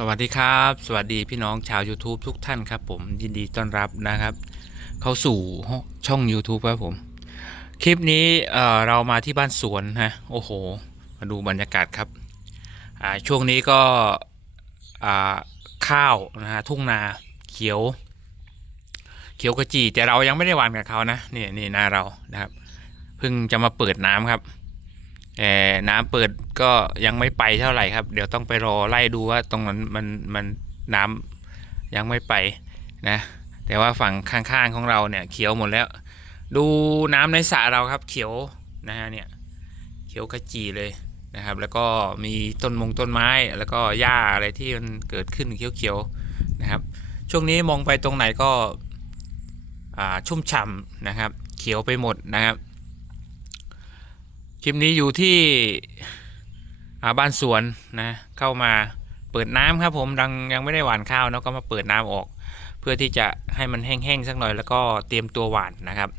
สวัสดีครับ สวัสดีพี่น้องชาว YouTube ทุกท่านครับผมยินดีต้อนรับนะครับ เข้าสู่ช่อง YouTube ครับผม คลิปนี้เออเรามาที่บ้านสวนนะโอ้โห มาดูบรรยากาศครับช่วงนี้ก็อ่าข้าวนะฮะทุ่งนาเขียว เขียวกระจีแต่เรายังไม่ได้หวานกับเขานะนี่นี่นาเรานะครับเพิ่งจะมาเปิดน้ำครับ น้ำเปิดก็ยังไม่ไปเท่าไหร่ครับ เดี๋ยวต้องไปรอไล่ดูว่าตรงนั้นมันมันน้ำยังไม่ไปนะแต่ว่าฝั่งข้างๆของเราเนี่ยเขียวหมดแล้ว ดูน้ำในสระเราครับ เขียวนะฮะเนี่ยเขียวขจีเลยนะครับ แล้วก็มีต้นมงต้นไม้แล้วก็หญ้าอะไรที่มันเกิดขึ้นเขียวๆนะครับ ช่วงนี้มองไปตรงไหนก็อ่าชุ่มฉ่ำนะครับ เขียวไปหมดนะครับ ลิปนี้อยู่ที่บ้านสวนนะเข้ามาเปิดน้ำครับผมดังยังไม่ได้หว่านข้าวเนาะก็มาเปิดน้ำออก เพื่อที่จะให้มันแห้งๆสักหน่อยแล้วก็เตรียมตัวหว่านนะครับ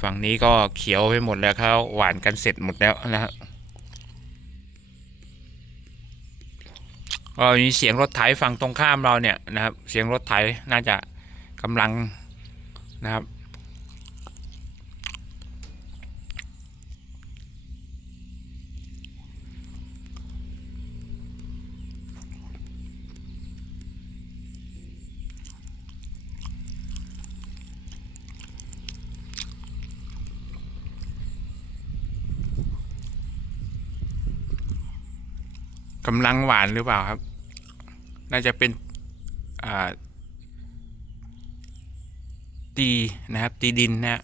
ฝั่งนี้ก็เขียวไปหมดแล้วเขาหวานกันเสร็จหมดแล้วนะครับก็มีเสียงรถไถฝั่งตรงข้ามเราเนี่ยนะครับ เสียงรถไถน่าจะ กำลังนะครับ กำลังหวานหรือเปล่าครับ น่าจะเป็น อ่า ตีนะครับตีดินนะ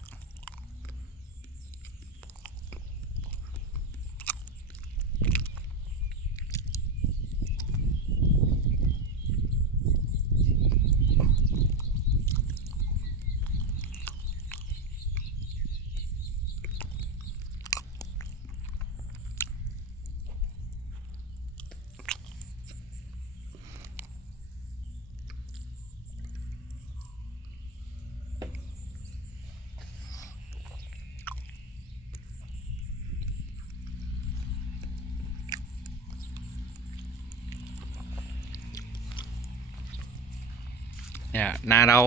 เนี่ยนาเรา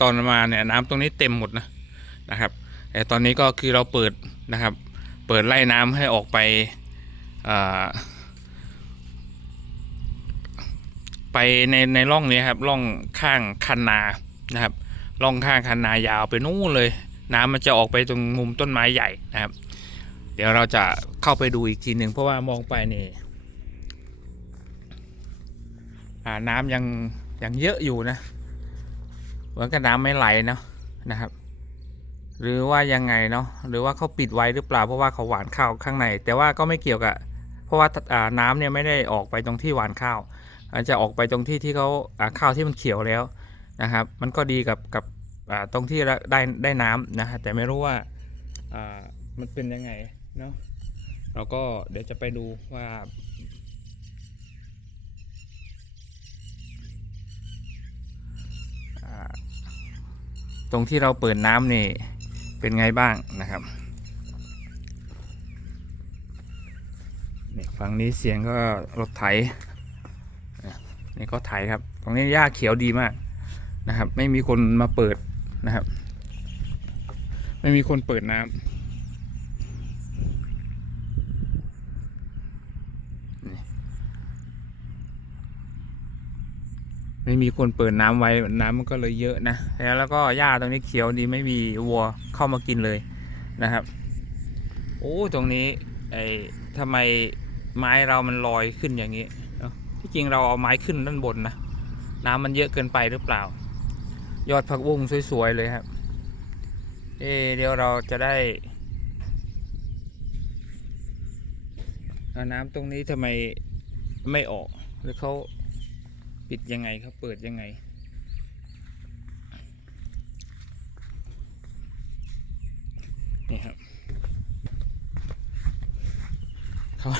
ตอนมาเนี่ยน้ำตรงนี้เต็มหมดนะนะครับแต่ตอนนี้ก็คือเราเปิดนะครับ เปิดไล่น้ำให้ออกไปไปในในร่องนี้ครับร่องข้างคันนานะครับร่องข้างคันนายาวไปนู่นเลย น้ำมันจะออกไปตรงมุมต้นไม้ใหญ่นะครับ เดี๋ยวเราจะเข้าไปดูอีกทีหนึ่งเพราะว่ามองไปนี่น้ำยัง ยังเยอะอยู่นะเหมือนกับน้ำไม่ไหลเนาะนะครับ หรือว่ายังไงเนาะหรือว่าเขาปิดไว้หรือเปล่าเพราะว่าเขาหวานข้าวข้างใน แต่ว่าก็ไม่เกี่ยวกับ เพราะว่าน้ำเนี่ยไม่ได้ออกไปตรงที่หวานข้าวอาจจะออกไปตรงที่ที่เขาข้าวที่มันเขียวแล้วนะครับ มันก็ดีกับกับตรงที่ได้ได้น้ำนะแต่ไม่รู้ว่ามันเป็นยังไงเนาะเราก็เดี๋ยวจะไปดูว่า ตรงที่เราเปิดน้ำนี่เป็นไงบ้างนะครับเนี่ยฝั่งนี้เสียงก็รถไถเนี่ยนี่ก็ไถครับ ตรงนี้หญ้าเขียวดีมากนะครับ ไม่มีคนมาเปิดนะครับ ไม่มีคนเปิดน้ำ ไม่มีคนเปิดน้ำไว้น้ำมันก็เลยเยอะนะแล้วก็หญ้าตรงนี้เขียวดีไม่มีวัวเข้ามากินเลยนะครับ โอ้ตรงนี้ไอ้ทำไมไม้เรามันลอยขึ้นอย่างนี้ที่จริงเราเอาไม้ขึ้นด้านบนนะน้ำมันเยอะเกินไปหรือเปล่า ยอดผักบุ้งสวยๆเลยครับ เอเดี๋ยวเราจะได้น้ำตรงนี้ทำไมไม่ออกหรือเขา ปิดยังไงเขาเปิดยังไง นี่ครับเขา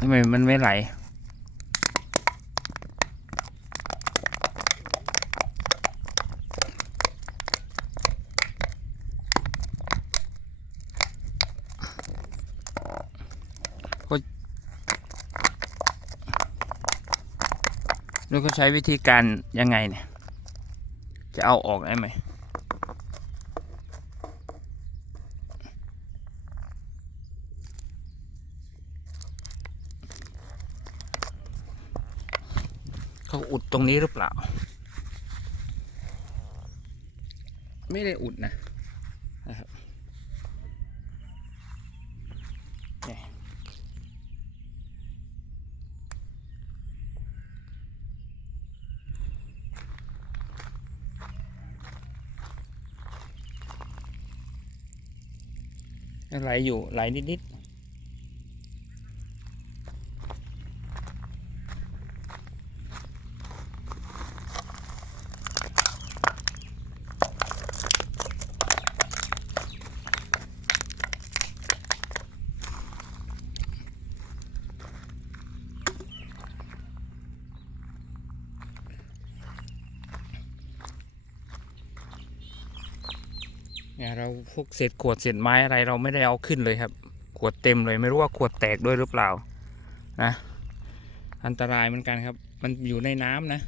ทำไมมันไม่ไหล ดูเขาใช้วิธีการยังไงเนี่ย จะเอาออกได้ไหมเขาอุดตรงนี้หรือเปล่า ไม่ได้อุดนะนะครับเนี่ย ไหลอยู่ไหลนิด เนี่ยเราพวกเศษขวดเศษไม้อะไรเราไม่ได้เอาขึ้นเลยครับ ขวดเต็มเลยไม่รู้ว่าขวดแตกด้วยหรือเปล่านะอันตรายเหมือนกันครับ มันอยู่ในน้ำนะ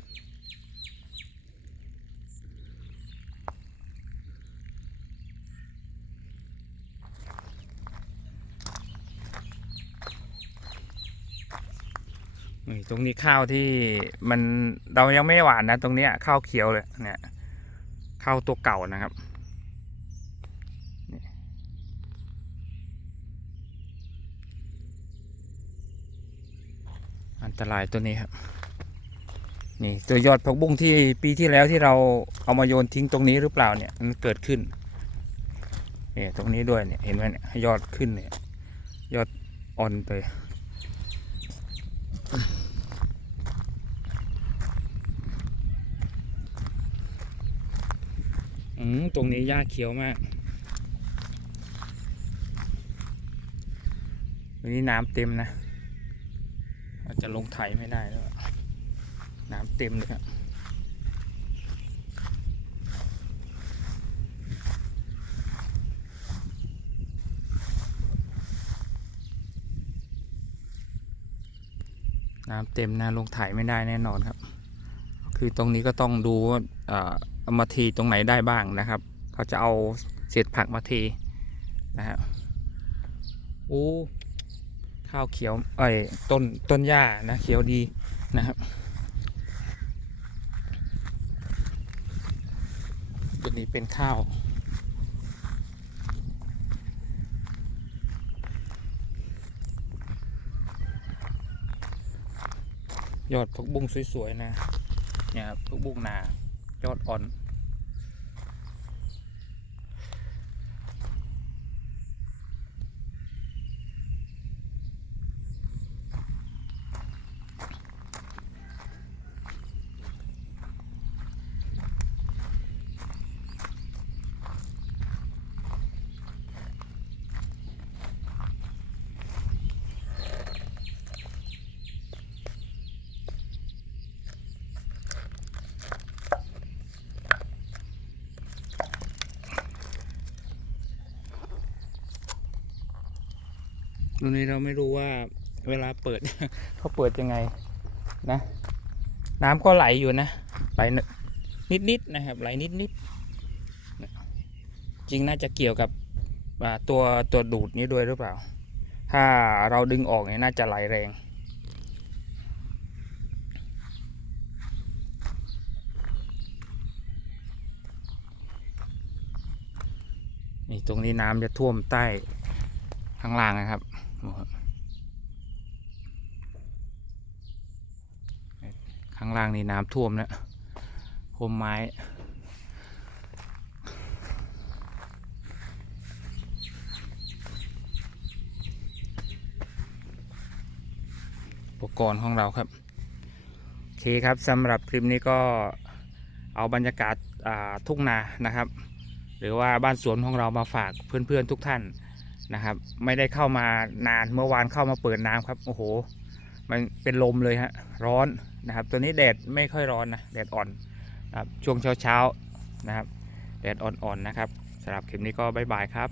ตรงนี้ข้าวที่มันเรายังไม่หวานนะ ตรงนี้ข้าวเขียวเลยเนี่ยข้าวตัวเก่านะครับนี่อัน ตรายตัวนี้ครับนี่ตัวยอดผักบุ้งที่ปีที่แล้วที่เราเอามาโยนทิ้งตรงนี้หรือเปล่าเนี่ยมันเกิดขึ้นเนี่ยตรงนี้ด้วยเนี่ยเห็นไหมเนี่ยยอดขึ้นเนี่ยยอดอ่อนเลยอืมตรงนี้หญ้าเขียวมากวันนี้น้ำเต็มนะ อาจจะลงไถไม่ได้แล้ว น้ำเต็มเลยครับน้ำเต็มนะลงไถไม่ได้แน่นอนครับ คือตรงนี้ก็ต้องดูว่าเอ่อเอามาทีตรงไหนได้บ้างนะครับ เขาจะเอาเศษผักมาทีนะฮะโอ้ ข้าวเขียวเอ้ต้นต้นหญ้านะเขียวดีนะครับตัวนี้เป็นข้าว ยอดผักบุ้งสวยๆนะเนี่ยครับผักบุ้งนายอดอ่อน ตรงนี้เราไม่รู้ว่าเวลาเปิด เขาเปิดยังไงนะ น้ำก็ไหลอยู่นะไหลนิดๆนะครับ ไหลนิดๆจริงน่าจะเกี่ยวกับตัวตัวดูดนี้ด้วยหรือเปล่า ถ้าเราดึงออกเนี่ยน่าจะไหลแรงนี่ตรงนี้น้ำจะท่วมใต้ข้างล่างนะครับ ข้างล่างนี่น้ำท่วมแล้วโคมไม้อุปกรณ์ของเราครับ โอเคครับสำหรับคลิปนี้ก็เอาบรรยากาศาทุ่งนานะครับ หรือว่าบ้านสวนของเรามาฝากเพื่อนๆทุกท่าน นะครับ ไม่ได้เข้ามานานเมื่อวานเข้ามาเปิดน้ำครับโอ้โห มันเป็นลมเลยฮะร้อนนะครับ ตัวนี้แดดไม่ค่อยร้อนนะแดดอ่อนนะครับช่วงเช้าๆนะครับ แดดอ่อนๆนะครับสำหรับคลิปนี้ก็บายบายครับ